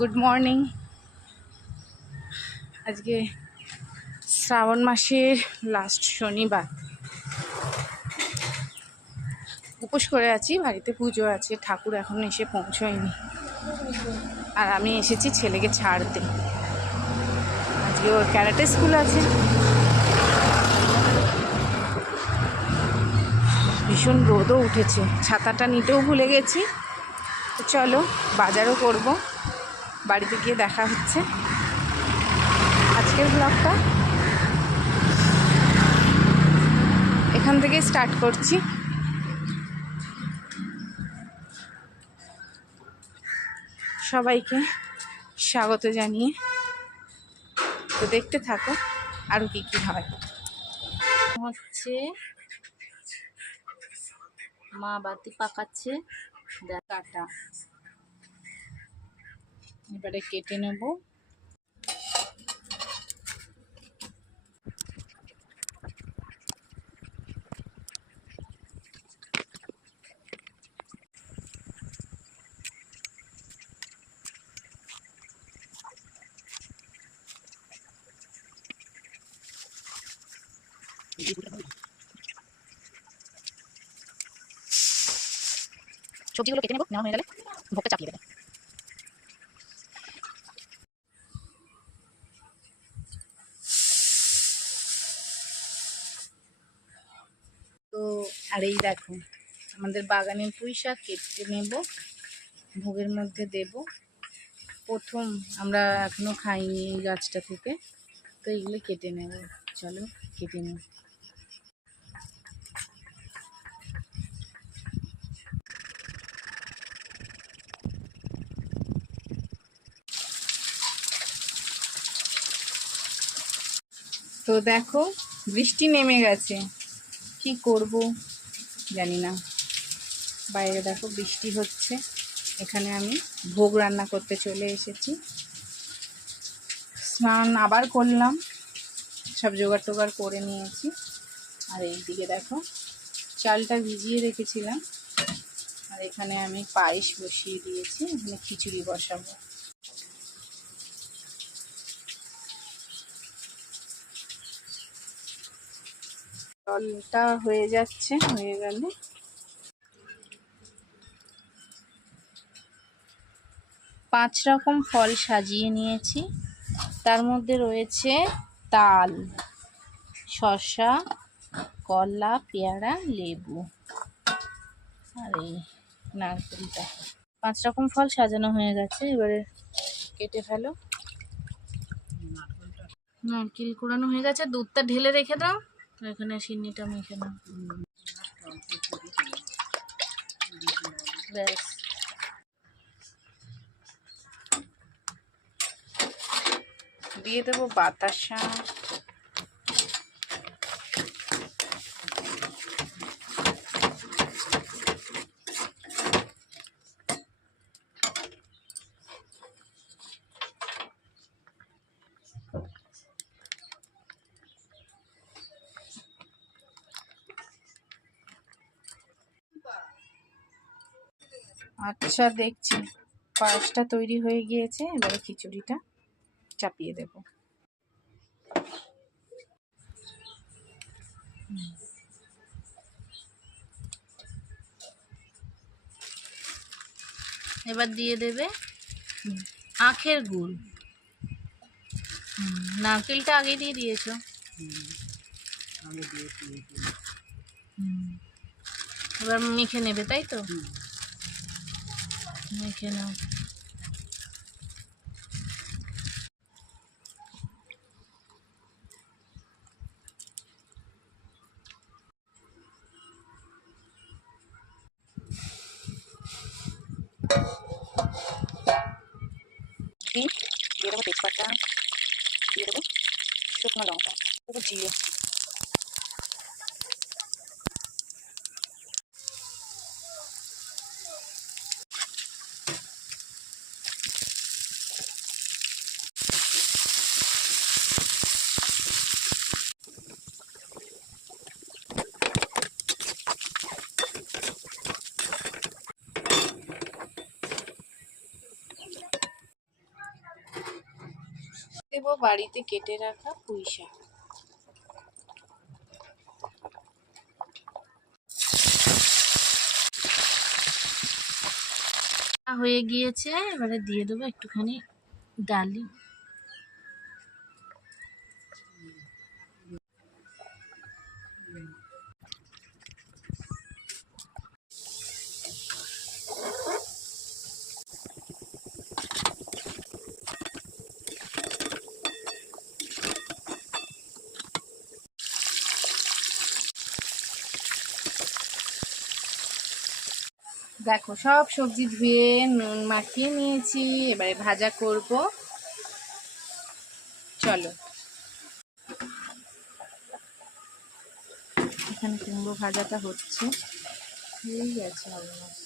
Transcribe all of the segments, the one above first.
Good morning. আজকে শ্রাবণ মাসের last শনিবার, উপোস করে আছি। বাড়িতে পুজো আছে, ঠাকুর এখনো এসে পৌঁছয়নি। আর আমি এসেছি ছেলেকে ছাড়তে। আজকে ওর ক্যারাটে স্কুল আছে। ভীষণ রোদও উঠেছে, ছাতাটা নিতেও ভুলে গেছি। তো চলো, বাজারও করব, বাড়িতে গিয়ে দেখা হচ্ছে। আজকের ব্লগটা এখান থেকে স্টার্ট করছি। সবাইকে স্বাগত জানিয়ে তো দেখতে থাকো আরও কি কি হয়। হচ্ছে মা বাতি পাকাচ্ছে, কাটা এবারে কেটে নেব। সবজিগুলো কেটে নেবো, নেওয়া হয়ে গেলে ভোগটা চাপিয়ে দেবে। তো আর এই দেখো, আমাদের বাগানের পুঁই শাক কেটে নেব, ভোগের মধ্যে দেব। প্রথম আমরা এখনো খাইনি এই গাছটা থেকে, তো এইগুলো কেটে নেব। চলো কেটে নেব। তো দেখো, বৃষ্টি নেমে গেছে, কি করব জানি না। বাইরে দেখো বৃষ্টি হচ্ছে, এখানে আমি ভোগ রান্না করতে চলে এসেছি। স্নান আবার করলাম, সব জোগাড় টোগাড় করে নিয়েছি। আর এইদিকে দেখো, চালটা ভিজিয়ে রেখেছিলাম, আর এখানে আমি পায়েস বসিয়ে দিয়েছি, এখানে খিচুড়ি বসাবো। জলটা হয়ে যাচ্ছে, হয়ে গেলে 5 রকম ফল সাজিয়ে নিয়েছি। তার মধ্যে রয়েছে তাল, শসা, কলা, পেয়ারা, লেবু আর এই নারকেলটা। 5 রকম ফল সাজানো হয়ে গেছে। এবারে কেটে ফেলো। নারকেল কোড়ানো হয়ে গেছে, দুধটা ঢেলে রেখে দাও। এখানে চিনিটা মেখে নাও, ব্যাস। দিয়ে দেবো বাতাসা, আচ্ছা দেখছি পায়েসটা তৈরি হয়ে গিয়েছে। এবারে খিচুড়িটা চাপিয়ে দেব। এবার দিয়ে দেবে আখের গুড়। নারকেলটা আগে দিয়ে দিয়েছো। এবার মেখে নেবে, তাই তো? মেখে নাও। দিয়ে দেবো তেজপাতা, দিয়ে দেবো শুকনো লঙ্কা, দেবো জিরে। দেবো বাড়িতে কেটে রাখা পুঁই শাক। হয়ে গিয়েছে, এবারে দিয়ে দেবো একটুখানি ডালি। দেখো সব সবজি ধুয়ে নুন মাখিয়ে নিয়েছি, এবারে ভাজা করব। চলো, এখানে কুমড়ো ভাজাটা হচ্ছে, হয়ে গেছে অলমোস্ট।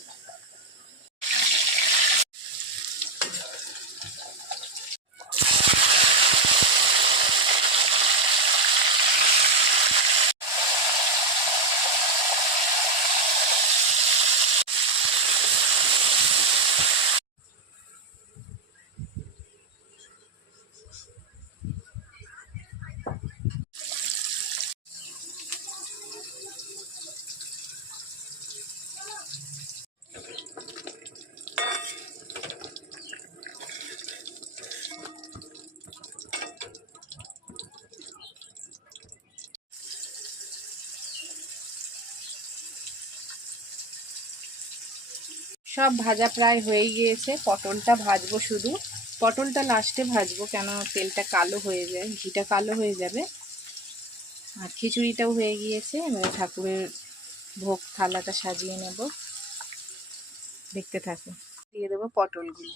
সব ভাজা প্রায় হয়ে গিয়েছে, পটলটা ভাজবো শুধু। পটলটা লাস্টে ভাজবো, কেন তেলটা কালো হয়ে যায়, ঘিটা কালো হয়ে যাবে। আর খিচুড়িটাও হয়ে গিয়েছে, এবারে ঠাকুরের ভোগ থালাটা সাজিয়ে নেব। দেখতে থাকো। দিয়ে দেবো পটলগুলো।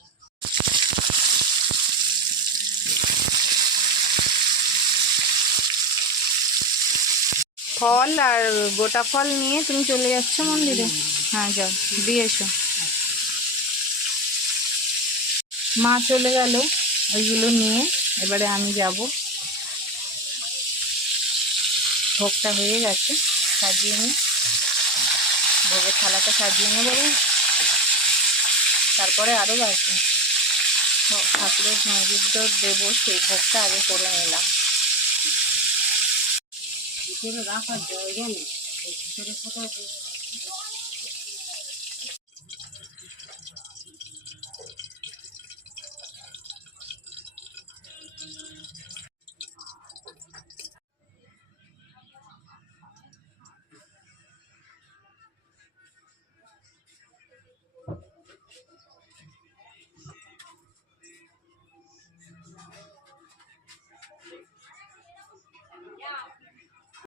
ফল আর গোটা ফল নিয়ে তুমি চলে যাচ্ছ মন্দিরে? হ্যাঁ যাও, দিয়ে এসো। মা চলে গেল ওইগুলো নিয়ে, এবারে আমি যাব। ভোগটা হয়ে গেছে, সাজিয়ে নিই। ভোগের থালাটা সাজিয়ে নেব, তারপরে আরও বাকি ঠাকুরের নৈবেদ্য দেবো, সেই ভোগটা আগে করে নিলাম। ভিতরে রাখার জায়গা নেই, ভিতরে কোথায়